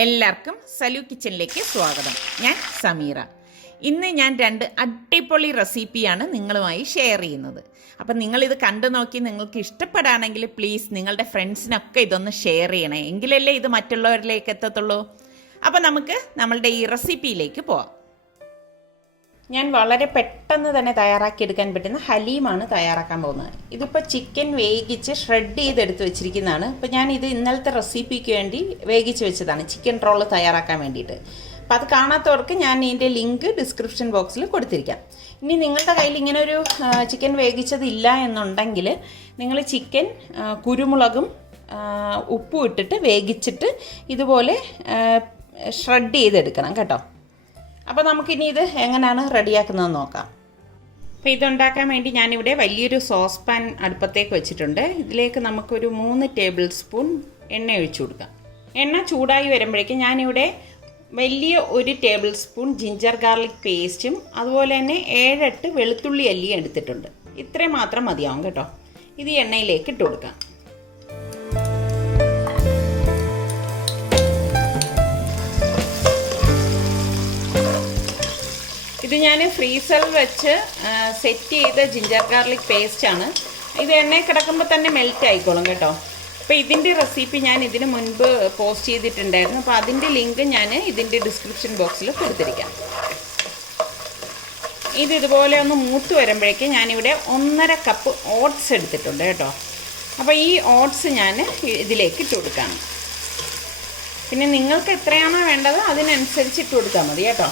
എല്ലാവർക്കും സലു കിച്ചണിലേക്ക് സ്വാഗതം. ഞാൻ സമീറ. ഇന്ന് ഞാൻ 2 അടിപൊളി റെസിപ്പിയാണ് നിങ്ങളുമായി ഷെയർ ചെയ്യുന്നത്. അപ്പം നിങ്ങളിത് കണ്ടു നോക്കി നിങ്ങൾക്ക് ഇഷ്ടപ്പെടുകയാണെങ്കിൽ പ്ലീസ് നിങ്ങളുടെ ഫ്രണ്ട്സിനൊക്കെ ഇതൊന്ന് ഷെയർ ചെയ്യണേ, എങ്കിലല്ലേ ഇത് മറ്റുള്ളവരിലേക്ക് എത്തത്തുള്ളൂ. അപ്പം നമുക്ക് നമ്മളുടെ ഈ റെസിപ്പിയിലേക്ക് പോവാം. ഞാൻ വളരെ പെട്ടെന്ന് തന്നെ തയ്യാറാക്കിയെടുക്കാൻ പറ്റുന്ന ഹലീമാണ് തയ്യാറാക്കാൻ പോകുന്നത്. ഇതിപ്പോൾ ചിക്കൻ വേവിച്ച് ഷ്രെഡ് ചെയ്തെടുത്ത് വെച്ചിരിക്കുന്നതാണ്. ഇപ്പോൾ ഞാൻ ഇത് ഇന്നലത്തെ റെസിപ്പിക്ക് വേണ്ടി വേവിച്ച് വെച്ചതാണ്, ചിക്കൻ റോള് തയ്യാറാക്കാൻ വേണ്ടിയിട്ട്. അപ്പോൾ അത് കാണാത്തവർക്ക് ഞാൻ ഇതിൻ്റെ ലിങ്ക് ഡിസ്ക്രിപ്ഷൻ ബോക്സിൽ കൊടുത്തിരിക്കാം. ഇനി നിങ്ങളുടെ കയ്യിൽ ഇങ്ങനെ ഒരു ചിക്കൻ വേവിച്ചതില്ല എന്നുണ്ടെങ്കിൽ നിങ്ങൾ ചിക്കൻ കുരുമുളകും ഉപ്പും ഇട്ടിട്ട് വേവിച്ചിട്ട് ഇതുപോലെ ഷ്രെഡ് ചെയ്തെടുക്കണം കേട്ടോ. അപ്പോൾ നമുക്കിനി ഇത് എങ്ങനെയാണ് റെഡിയാക്കുന്നതെന്ന് നോക്കാം. അപ്പോൾ ഇതുണ്ടാക്കാൻ വേണ്ടി ഞാനിവിടെ വലിയൊരു സോസ് പാൻ അടുപ്പത്തേക്ക് വെച്ചിട്ടുണ്ട്. ഇതിലേക്ക് നമുക്കൊരു 3 ടേബിൾ സ്പൂൺ എണ്ണ ഒഴിച്ചു കൊടുക്കാം. എണ്ണ ചൂടായി വരുമ്പോഴേക്കും ഞാനിവിടെ വലിയ 1 ടേബിൾ സ്പൂൺ ജിഞ്ചർ ഗാർലിക് പേസ്റ്റും അതുപോലെ തന്നെ 7-8 വെളുത്തുള്ളി അല്ലിയും എടുത്തിട്ടുണ്ട്. ഇത്രയും മാത്രം മതിയാവും കേട്ടോ. ഇത് എണ്ണയിലേക്ക് ഇട്ട് കൊടുക്കാം. ഇത് ഞാൻ ഫ്രീസറിൽ വെച്ച് സെറ്റ് ചെയ്ത ജിഞ്ചർ ഗാർലിക് പേസ്റ്റാണ്. ഇത് എണ്ണയിൽ കിടക്കുമ്പോൾ തന്നെ മെൽറ്റ് ആയിക്കോളും കേട്ടോ. അപ്പോൾ ഇതിൻ്റെ റെസിപ്പി ഞാൻ ഇതിന് മുൻപ് പോസ്റ്റ് ചെയ്തിട്ടുണ്ടായിരുന്നു. അപ്പോൾ അതിൻ്റെ ലിങ്ക് ഞാൻ ഇതിൻ്റെ ഡിസ്ക്രിപ്ഷൻ ബോക്സിൽ കൊടുത്തിരിക്കാം. ഇതുപോലെ ഒന്ന് മൂത്ത് വരുമ്പോഴേക്കും ഞാനിവിടെ 1.5 കപ്പ് ഓട്സ് എടുത്തിട്ടുണ്ട് കേട്ടോ. അപ്പോൾ ഈ ഓട്സ് ഞാൻ ഇതിലേക്ക് ഇട്ട് കൊടുക്കുകയാണ്. പിന്നെ നിങ്ങൾക്ക് എത്രയാണോ വേണ്ടത് അതിനനുസരിച്ച് ഇട്ട് കൊടുത്താൽ മതി കേട്ടോ.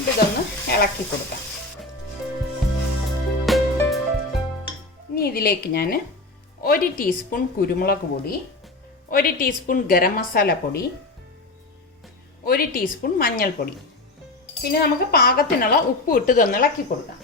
ഇതൊന്ന് ഇളക്കി കൊടുക്കാം. ഇനി ഇതിലേക്ക് ഞാൻ 1 ടീസ്പൂൺ കുരുമുളക് പൊടി, 1 ടീസ്പൂൺ ഗരം മസാല പൊടി, 1 ടീസ്പൂൺ മഞ്ഞൾപ്പൊടി, പിന്നെ നമുക്ക് പാകത്തിനുള്ള ഉപ്പ് ഇട്ട് ഇതൊന്ന് ഇളക്കി കൊടുക്കാം.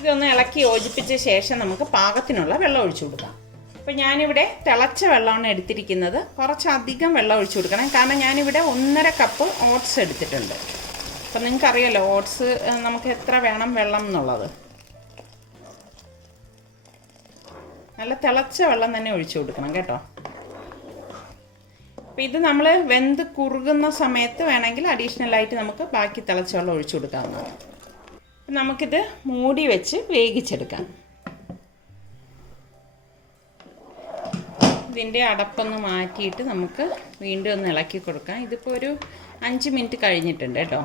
ഇതൊന്ന് ഇളക്കി യോജിപ്പിച്ച ശേഷം നമുക്ക് പാകത്തിനുള്ള വെള്ളം ഒഴിച്ചു കൊടുക്കാം. അപ്പോൾ ഞാനിവിടെ തിളച്ച വെള്ളമാണ് എടുത്തിരിക്കുന്നത്. കുറച്ചധികം വെള്ളം ഒഴിച്ചു കൊടുക്കണം, കാരണം ഞാനിവിടെ 1.5 കപ്പ് ഓട്സ് എടുത്തിട്ടുണ്ട്. അപ്പം നിങ്ങൾക്കറിയാലോ ഓട്സ് നമുക്ക് എത്ര വേണം വെള്ളം എന്നുള്ളത്. നല്ല തിളച്ച വെള്ളം തന്നെ ഒഴിച്ചു കൊടുക്കണം കേട്ടോ. അപ്പോൾ ഇത് നമ്മൾ വെന്ത് കുറുകുന്ന സമയത്ത് വേണമെങ്കിൽ അഡീഷണലായിട്ട് നമുക്ക് ബാക്കി തിളച്ച വെള്ളം ഒഴിച്ചു കൊടുക്കാവുന്നതാണ്. നമുക്കിത് മൂടി വെച്ച് വേവിച്ചെടുക്കാം. ഇതിൻ്റെ അടപ്പൊന്ന് മാറ്റിയിട്ട് നമുക്ക് വീണ്ടും ഒന്ന് ഇളക്കി കൊടുക്കാം. ഇതിപ്പോൾ ഒരു 5 മിനിറ്റ് കഴിഞ്ഞിട്ടുണ്ട് കേട്ടോ.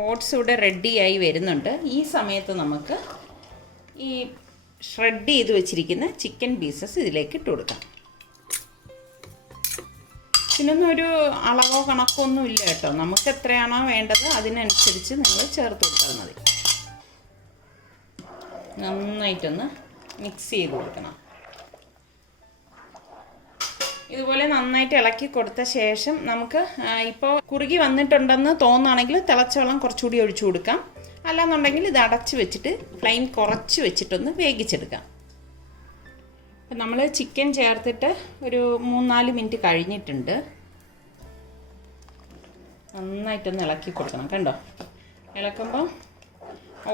ഓട്സ് ഇവിടെ റെഡിയായി വരുന്നുണ്ട്. ഈ സമയത്ത് നമുക്ക് ഈ ഷ്രെഡ് ചെയ്ത് വെച്ചിരിക്കുന്ന ചിക്കൻ പീസസ് ഇതിലേക്ക് ഇട്ട് കൊടുക്കാം. ഇതിനൊന്നും ഒരു അളവോ കണക്കോ ഒന്നും ഇല്ല കേട്ടോ. നമുക്ക് എത്രയാണോ വേണ്ടത് അതിനനുസരിച്ച് നിങ്ങൾ ചേർത്ത് കൊടുത്താൽ മതി. നന്നായിട്ടൊന്ന് മിക്സ് ചെയ്ത് കൊടുക്കണം. ഇതുപോലെ നന്നായിട്ട് ഇളക്കി കൊടുത്ത ശേഷം നമുക്ക് ഇപ്പോൾ കുറുകി വന്നിട്ടുണ്ടെന്ന് തോന്നുകയാണെങ്കിൽ തിളച്ച വെള്ളം കുറച്ചുകൂടി ഒഴിച്ചു കൊടുക്കാം. അല്ലാന്നുണ്ടെങ്കിൽ ഇത് അടച്ച് വെച്ചിട്ട് ഫ്ലെയിം കുറച്ച് വെച്ചിട്ടൊന്ന് വേവിച്ചെടുക്കാം. അപ്പം നമ്മൾ ചിക്കൻ ചേർത്തിട്ട് ഒരു 3-4 മിനിറ്റ് കഴിഞ്ഞിട്ടുണ്ട്. നന്നായിട്ടൊന്ന് ഇളക്കി കൊടുക്കണം കണ്ടോ. ഇളക്കുമ്പോൾ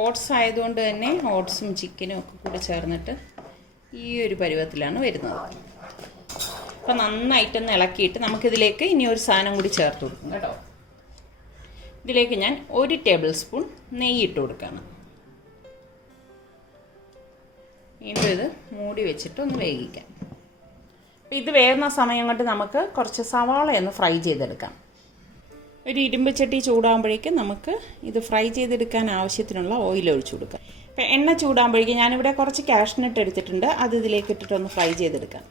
ഓട്സ് ആയതുകൊണ്ട് തന്നെ ഓട്സും ചിക്കനും ഒക്കെ കൂടി ചേർന്നിട്ട് ഈ ഒരു പരുവത്തിലാണ് വരുന്നത്. അപ്പോൾ നന്നായിട്ടൊന്ന് ഇളക്കിയിട്ട് നമുക്കിതിലേക്ക് ഇനി ഒരു സാധനം കൂടി ചേർത്ത് കൊടുക്കും കേട്ടോ. ഇതിലേക്ക് ഞാൻ 1 ടേബിൾ സ്പൂൺ നെയ്യ് ഇട്ട് കൊടുക്കുകയാണ്. വീണ്ടും ഇത് മൂടി വെച്ചിട്ട് ഒന്ന് വേവിക്കാം. അപ്പോൾ ഇത് വേകുന്ന സമയം കൊണ്ട് നമുക്ക് കുറച്ച് സവാളയൊന്ന് ഫ്രൈ ചെയ്തെടുക്കാം. ഒരു ഇരുമ്പ് ചട്ടി ചൂടാകുമ്പോഴേക്കും നമുക്ക് ഇത് ഫ്രൈ ചെയ്തെടുക്കാൻ ആവശ്യത്തിനുള്ള ഓയിൽ ഒഴിച്ചു കൊടുക്കാം. അപ്പോൾ എണ്ണ ചൂടാകുമ്പോഴേക്കും ഞാനിവിടെ കുറച്ച് കാഷ്നട്ട് എടുത്തിട്ടുണ്ട്, അത് ഇതിലേക്ക് ഇട്ടിട്ടൊന്ന് ഫ്രൈ ചെയ്തെടുക്കാം.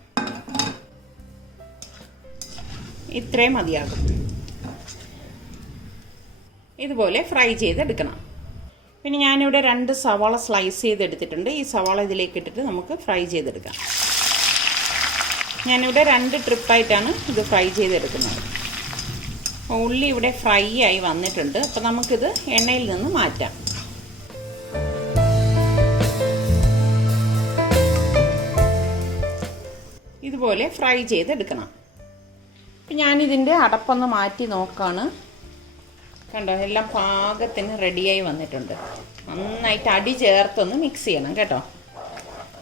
ഇത്രയും മതിയാകും. ഇതുപോലെ ഫ്രൈ ചെയ്തെടുക്കണം. പിന്നെ ഞാനിവിടെ 2 സവാള സ്ലൈസ് ചെയ്തെടുത്തിട്ടുണ്ട്. ഈ സവാള ഇതിലേക്ക് ഇട്ടിട്ട് നമുക്ക് ഫ്രൈ ചെയ്തെടുക്കാം. ഞാനിവിടെ 2 ട്രിപ്പായിട്ടാണ് ഇത് ഫ്രൈ ചെയ്തെടുക്കുന്നത്. ഉള്ളി ഇവിടെ ഫ്രൈ ആയി വന്നിട്ടുണ്ട്. അപ്പോൾ നമുക്കിത് എണ്ണയിൽ നിന്ന് മാറ്റാം. ഇതുപോലെ ഫ്രൈ ചെയ്തെടുക്കണം. അപ്പം ഞാനിതിൻ്റെ അടപ്പൊന്ന് മാറ്റി നോക്കുകയാണ്. കണ്ടോ, എല്ലാം പാകത്തിന് റെഡിയായി വന്നിട്ടുണ്ട്. നന്നായിട്ട് അടി ചേർത്തൊന്ന് മിക്സ് ചെയ്യണം കേട്ടോ.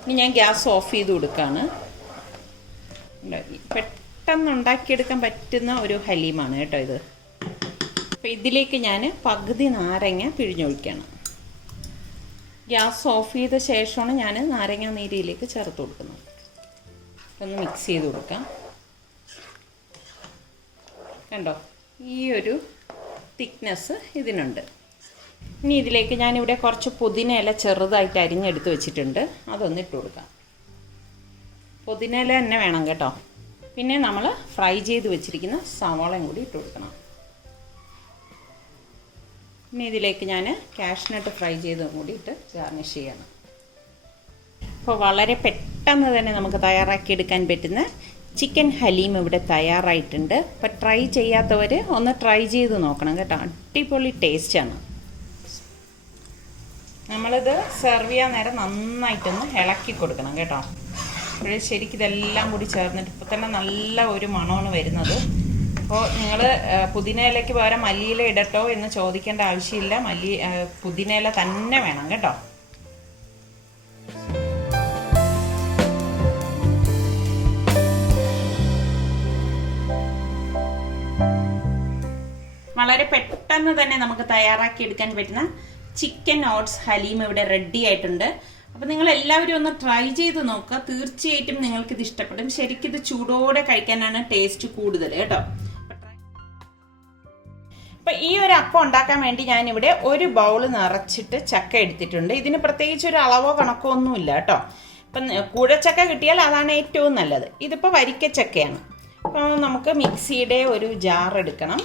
ഇനി ഞാൻ ഗ്യാസ് ഓഫ് ചെയ്ത് കൊടുക്കുകയാണ്. പെട്ടെന്ന് ഉണ്ടാക്കിയെടുക്കാൻ പറ്റുന്ന ഒരു ഹലീമാണ് കേട്ടോ ഇത്. അപ്പോൾ ഇതിലേക്ക് ഞാൻ പകുതി നാരങ്ങ പിഴിഞ്ഞൊഴിക്കുകയാണ്. ഗ്യാസ് ഓഫ് ചെയ്ത ശേഷമാണ് ഞാൻ നാരങ്ങ നീരിലേക്ക് ചേർത്ത് കൊടുക്കുന്നത്. ഒന്ന് മിക്സ് ചെയ്ത് കൊടുക്കാം. കണ്ടോ, ഈ ഒരു തിക്നെസ് ഇതിനുണ്ട്. ഇനി ഇതിലേക്ക് ഞാനിവിടെ കുറച്ച് പുതിന ഇല ചെറുതായിട്ട് അരിഞ്ഞെടുത്ത് വെച്ചിട്ടുണ്ട്, അതൊന്ന് ഇട്ട് കൊടുക്കാം. പുതിന ഇല തന്നെ വേണം കേട്ടോ. പിന്നെ നമ്മൾ ഫ്രൈ ചെയ്ത് വെച്ചിരിക്കുന്ന സവാളയും കൂടി ഇട്ട് കൊടുക്കണം. ഇനി ഇതിലേക്ക് ഞാൻ കാഷ്നട്ട് ഫ്രൈ ചെയ്തും കൂടി ഇട്ട് ഗാർണിഷ് ചെയ്യണം. അപ്പോൾ വളരെ പെട്ടെന്ന് തന്നെ നമുക്ക് തയ്യാറാക്കിയെടുക്കാൻ പറ്റുന്ന ചിക്കൻ ഹലീം ഇവിടെ തയ്യാറായിട്ടുണ്ട്. അപ്പോൾ ട്രൈ ചെയ്യാത്തവർ ഒന്ന് ട്രൈ ചെയ്ത് നോക്കണം കേട്ടോ, അടിപൊളി ടേസ്റ്റാണ്. നമ്മളിത് സെർവ് ചെയ്യാൻ നേരം നന്നായിട്ടൊന്ന് ഇളക്കി കൊടുക്കണം കേട്ടോ. അപ്പോഴേ ശരിക്കും ഇതെല്ലാം കൂടി ചേർന്നിട്ട് ഇപ്പോൾ തന്നെ നല്ല ഒരു മണമാണ് വരുന്നത്. അപ്പോൾ നിങ്ങൾ പുതിനയിലയ്ക്ക് പകരം മല്ലിയില ഇടട്ടോ എന്ന് ചോദിക്കേണ്ട ആവശ്യമില്ല, പുതിനയില തന്നെ വേണം കേട്ടോ. വളരെ പെട്ടെന്ന് തന്നെ നമുക്ക് തയ്യാറാക്കി എടുക്കാൻ പറ്റുന്ന ചിക്കൻ ഓട്സ് ഹലീം ഇവിടെ റെഡി ആയിട്ടുണ്ട്. അപ്പോൾ നിങ്ങൾ എല്ലാവരും ഒന്ന് ട്രൈ ചെയ്ത് നോക്കുക, തീർച്ചയായിട്ടും നിങ്ങൾക്കിത് ഇഷ്ടപ്പെടും. ശരിക്കും ഇത് ചൂടോടെ കഴിക്കാനാണ് ടേസ്റ്റ് കൂടുതൽ കേട്ടോ. അപ്പം ഈ ഒരു അപ്പം ഉണ്ടാക്കാൻ വേണ്ടി ഞാനിവിടെ ഒരു ബൗൾ നിറച്ചിട്ട് ചക്ക എടുത്തിട്ടുണ്ട്. ഇതിന് പ്രത്യേകിച്ച് ഒരു അളവോ കണക്കോ ഒന്നുമില്ല കേട്ടോ. ഇപ്പം കൂഴച്ചക്ക കിട്ടിയാൽ അതാണ് ഏറ്റവും നല്ലത്. ഇതിപ്പോൾ വരിക്കച്ചക്കയാണ്. അപ്പോൾ നമുക്ക് മിക്സിയുടെ ഒരു ജാർ എടുക്കണം.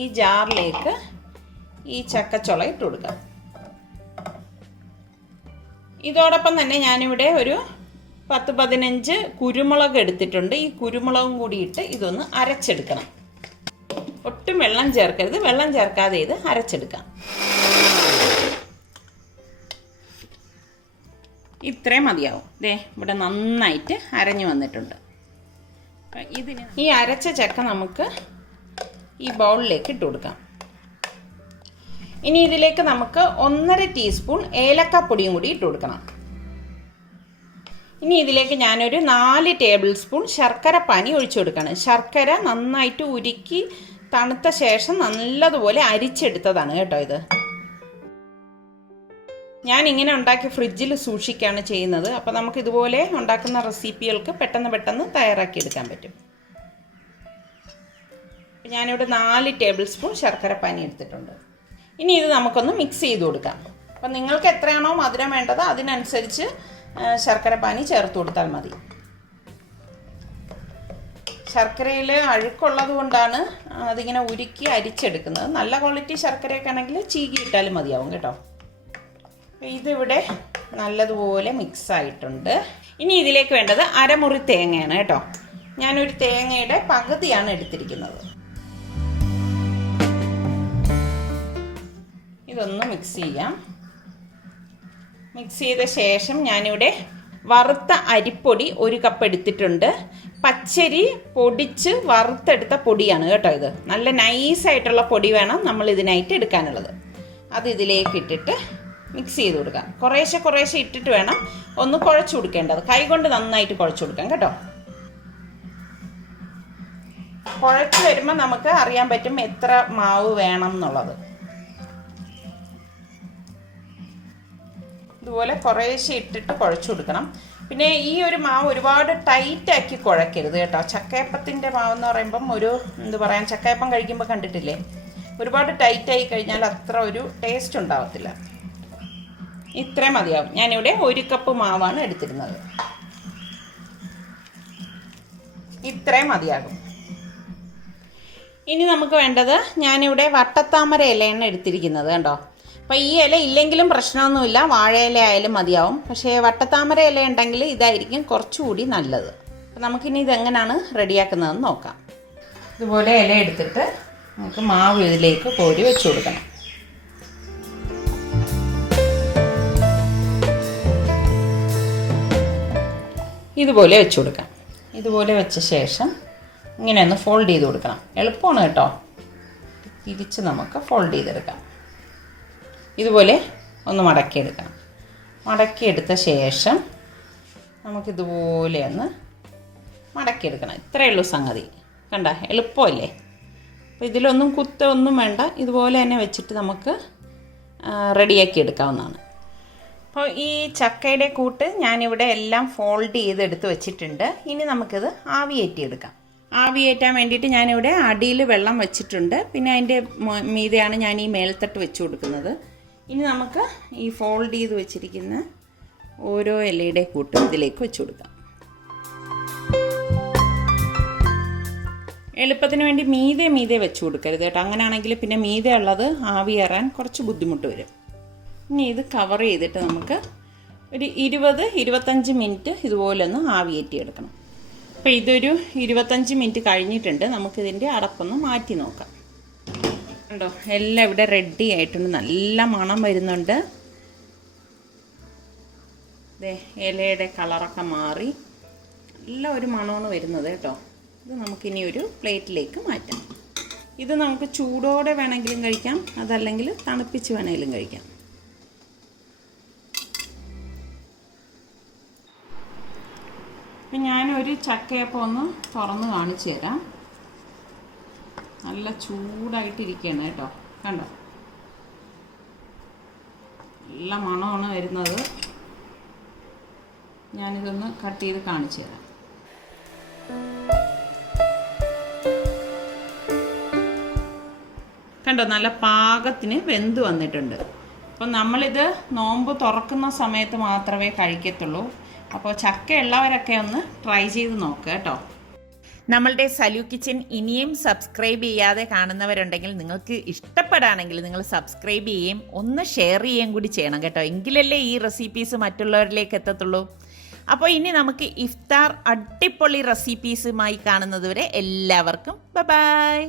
ഈ ജാറിലേക്ക് ഈ ചക്കച്ചുള ഇട്ട് കൊടുക്കാം. ഇതോടൊപ്പം തന്നെ ഞാനിവിടെ ഒരു 10-15 കുരുമുളക് എടുത്തിട്ടുണ്ട്. ഈ കുരുമുളകും കൂടി ഇട്ട് ഇതൊന്ന് അരച്ചെടുക്കണം. ഒട്ടും വെള്ളം ചേർക്കരുത്, വെള്ളം ചേർക്കാതെ ഇത് അരച്ചെടുക്കാം. ഇത്രയും മതിയാവും. ദേ ഇവിടെ നന്നായിട്ട് അരഞ്ഞു വന്നിട്ടുണ്ട്. ഈ അരച്ച ചക്ക നമുക്ക് ഈ ബൗളിലേക്ക് ഇട്ട് കൊടുക്കാം. ഇനി ഇതിലേക്ക് നമുക്ക് 1.5 ടീസ്പൂൺ ഏലക്കപ്പൊടിയും കൂടി ഇട്ട് കൊടുക്കണം. ഇനി ഇതിലേക്ക് ഞാനൊരു 4 ടേബിൾ സ്പൂൺ ശർക്കര പാനി ഒഴിച്ചു കൊടുക്കണം. ശർക്കര നന്നായിട്ട് ഉരുക്കി തണുത്ത ശേഷം നല്ലതുപോലെ അരിച്ചെടുത്തതാണ് കേട്ടോ ഇത്. ഞാൻ ഇങ്ങനെ ഉണ്ടാക്കി ഫ്രിഡ്ജിൽ സൂക്ഷിക്കുകയാണ് ചെയ്യുന്നത്. അപ്പോൾ നമുക്ക് ഇതുപോലെ ഉണ്ടാക്കുന്ന റെസിപ്പികൾക്ക് പെട്ടെന്ന് തയ്യാറാക്കിയെടുക്കാൻ പറ്റും. ഞാനിവിടെ 4 ടേബിൾ സ്പൂൺ ശർക്കര പാനി എടുത്തിട്ടുണ്ട്. ഇനി ഇത് നമുക്കൊന്ന് മിക്സ് ചെയ്ത് കൊടുക്കാം. അപ്പം നിങ്ങൾക്ക് എത്രയാണോ മധുരം വേണ്ടത് അതിനനുസരിച്ച് ശർക്കര പാനി ചേർത്ത് കൊടുത്താൽ മതി. ശർക്കരയിൽ അഴുക്കുള്ളത് കൊണ്ടാണ് അതിങ്ങനെ ഉരുക്കി അരിച്ചെടുക്കുന്നത്. നല്ല ക്വാളിറ്റി ശർക്കരയൊക്കെ ആണെങ്കിൽ ചീകി ഇട്ടാലും മതിയാവും കേട്ടോ. ഇതിവിടെ നല്ലതുപോലെ മിക്സ് ആയിട്ടുണ്ട്. ഇനി ഇതിലേക്ക് വേണ്ടത് അരമുറി തേങ്ങയാണ് കേട്ടോ. ഞാനൊരു തേങ്ങയുടെ പകുതിയാണ് എടുത്തിരിക്കുന്നത്. ഇതൊന്ന് മിക്സ് ചെയ്യാം. മിക്സ് ചെയ്ത ശേഷം ഞാനിവിടെ വറുത്ത അരിപ്പൊടി 1 കപ്പ് എടുത്തിട്ടുണ്ട്. പച്ചരി പൊടിച്ച് വറുത്തെടുത്ത പൊടിയാണ് കേട്ടോ ഇത്. നല്ല നൈസായിട്ടുള്ള പൊടി വേണം നമ്മൾ ഇതിനായിട്ട് എടുക്കാനുള്ളത്. അത് ഇതിലേക്ക് ഇട്ടിട്ട് മിക്സ് ചെയ്ത് കൊടുക്കാം. കുറേശ്ശെ ഇട്ടിട്ട് വേണം ഒന്ന് കുഴച്ച് കൊടുക്കേണ്ടത്. കൈകൊണ്ട് നന്നായിട്ട് കുഴച്ച് കൊടുക്കാം കേട്ടോ. കുഴച്ച് വരുമ്പോൾ നമുക്ക് അറിയാൻ പറ്റും എത്ര മാവ് വേണം എന്നുള്ളത്. ഇതുപോലെ കുറേശ്ശെ ഇട്ടിട്ട് കുഴച്ച് കൊടുക്കണം. പിന്നെ ഈ ഒരു മാവ് ഒരുപാട് ടൈറ്റാക്കി കുഴക്കരുത് കേട്ടോ. ചക്കയപ്പത്തിൻ്റെ മാവെന്ന് പറയുമ്പം ചക്കയപ്പം കഴിക്കുമ്പോൾ കണ്ടിട്ടില്ലേ, ഒരുപാട് ടൈറ്റായി കഴിഞ്ഞാൽ അത്ര ഒരു ടേസ്റ്റ് ഉണ്ടാവത്തില്ല. ഇത്രയും മതിയാവും. ഞാനിവിടെ 1 കപ്പ് മാവാണ് എടുത്തിരുന്നത്. ഇത്രയും മതിയാകും. ഇനി നമുക്ക് വേണ്ടത്, ഞാനിവിടെ വട്ടത്താമര ഇലയാണ് എടുത്തിരിക്കുന്നത് കണ്ടോ. അപ്പോൾ ഈ ഇല ഇല്ലെങ്കിലും പ്രശ്നമൊന്നുമില്ല, വാഴയില ആയാലും മതിയാവും. പക്ഷേ വട്ടത്താമര ഇല ഉണ്ടെങ്കിൽ ഇതായിരിക്കും കുറച്ചുകൂടി നല്ലത്. അപ്പോൾ നമുക്കിനി ഇതെങ്ങനെയാണ് റെഡിയാക്കുന്നതെന്ന് നോക്കാം. ഇതുപോലെ ഇല എടുത്തിട്ട് നമുക്ക് മാവ് ഇതിലേക്ക് കോരി വെച്ച് കൊടുക്കണം. ഇതുപോലെ വെച്ച് കൊടുക്കാം. ഇതുപോലെ വെച്ച ശേഷം ഇങ്ങനെ ഒന്ന് ഫോൾഡ് ചെയ്ത് കൊടുക്കണം. എളുപ്പമാണ് കേട്ടോ. തിരിച്ച് നമുക്ക് ഫോൾഡ് ചെയ്തെടുക്കാം. ഇതുപോലെ ഒന്ന് മടക്കിയെടുക്കണം. മടക്കിയെടുത്ത ശേഷം നമുക്കിതുപോലെ ഒന്ന് മടക്കിയെടുക്കണം. ഇത്രയേ ഉള്ളൂ സംഗതി. കണ്ട, എളുപ്പമല്ലേ? അപ്പോൾ ഇതിലൊന്നും ഒന്നും വേണ്ട, ഇതുപോലെ തന്നെ വെച്ചിട്ട് നമുക്ക് റെഡിയാക്കി എടുക്കാവുന്നതാണ്. അപ്പോൾ ഈ ചക്കയുടെ കൂട്ട് ഞാനിവിടെ എല്ലാം ഫോൾഡ് ചെയ്തെടുത്ത് വെച്ചിട്ടുണ്ട്. ഇനി നമുക്കിത് ആവിയേറ്റിയെടുക്കാം. ആവിയേറ്റാൻ വേണ്ടിയിട്ട് ഞാനിവിടെ അടിയിൽ വെള്ളം വെച്ചിട്ടുണ്ട്. പിന്നെ അതിൻ്റെ മീതെയാണ് ഞാൻ ഈ മേൽത്തട്ട് വെച്ച് കൊടുക്കുന്നത്. ഇനി നമുക്ക് ഈ ഫോൾഡ് ചെയ്ത് വെച്ചിരിക്കുന്ന ഓരോ ഇലയുടെ കൂട്ടും ഇതിലേക്ക് വെച്ച് കൊടുക്കാം. എളുപ്പത്തിന് വേണ്ടി മീതെ വെച്ച് കൊടുക്കരുത് കേട്ടോ. അങ്ങനെയാണെങ്കിൽ പിന്നെ മീതെ ഉള്ളത് ആവി കയറാൻ കുറച്ച് ബുദ്ധിമുട്ട് വരും. ഇനി ഇത് കവർ ചെയ്തിട്ട് നമുക്ക് ഒരു 20-25 മിനിറ്റ് ഇതുപോലെ ഒന്ന് ആവിയേറ്റിയെടുക്കണം. അപ്പോൾ ഇതൊരു 25 മിനിറ്റ് കഴിഞ്ഞിട്ടുണ്ട്. നമുക്കിതിൻ്റെ അടപ്പൊന്ന് മാറ്റി നോക്കാം. കണ്ടോ, എല്ലാം ഇവിടെ റെഡി ആയിട്ടുണ്ട്. നല്ല മണം വരുന്നുണ്ട്. ഇലയുടെ കളറൊക്കെ മാറി നല്ല ഒരു മണമാണ് വരുന്നത് കേട്ടോ. ഇത് നമുക്കിനി ഒരു പ്ലേറ്റിലേക്ക് മാറ്റാം. ഇത് നമുക്ക് ചൂടോടെ വേണമെങ്കിലും കഴിക്കാം, അതല്ലെങ്കിൽ തണുപ്പിച്ച് വേണമെങ്കിലും കഴിക്കാം. അപ്പം ഞാനൊരു ചക്കയപ്പം ഒന്ന് തുറന്ന് കാണിച്ചു തരാം. നല്ല ചൂടായിട്ടിരിക്കുകയാണ് കേട്ടോ. കണ്ടോ, നല്ല മണമാണ് വരുന്നത്. ഞാനിതൊന്ന് കട്ട് ചെയ്ത് കാണിച്ചു തരാം. കണ്ടോ, നല്ല പാകത്തിന് വെന്ത് വന്നിട്ടുണ്ട്. അപ്പം നമ്മളിത് നോമ്പ് തുറക്കുന്ന സമയത്ത് മാത്രമേ കഴിക്കത്തുള്ളൂ. അപ്പോൾ ചക്ക ഉള്ളവരൊക്കെ ഒന്ന് ട്രൈ ചെയ്ത് നോക്കുക കേട്ടോ. നമ്മളുടെ സലു കിച്ചൻ ഇനിയും സബ്സ്ക്രൈബ് ചെയ്യാതെ കാണുന്നവരുണ്ടെങ്കിൽ നിങ്ങൾക്ക് ഇഷ്ടപ്പെടുകയാണെങ്കിൽ നിങ്ങൾ സബ്സ്ക്രൈബ് ചെയ്യുകയും ഒന്ന് ഷെയർ ചെയ്യുകയും കൂടി ചെയ്യണം കേട്ടോ. എങ്കിലല്ലേ ഈ റെസിപ്പീസ് മറ്റുള്ളവരിലേക്ക് എത്തത്തുള്ളൂ. അപ്പോൾ ഇനി നമുക്ക് ഇഫ്താർ അടിപൊളി റെസിപ്പീസുമായി കാണുന്നതുവരെ എല്ലാവർക്കും ബൈ.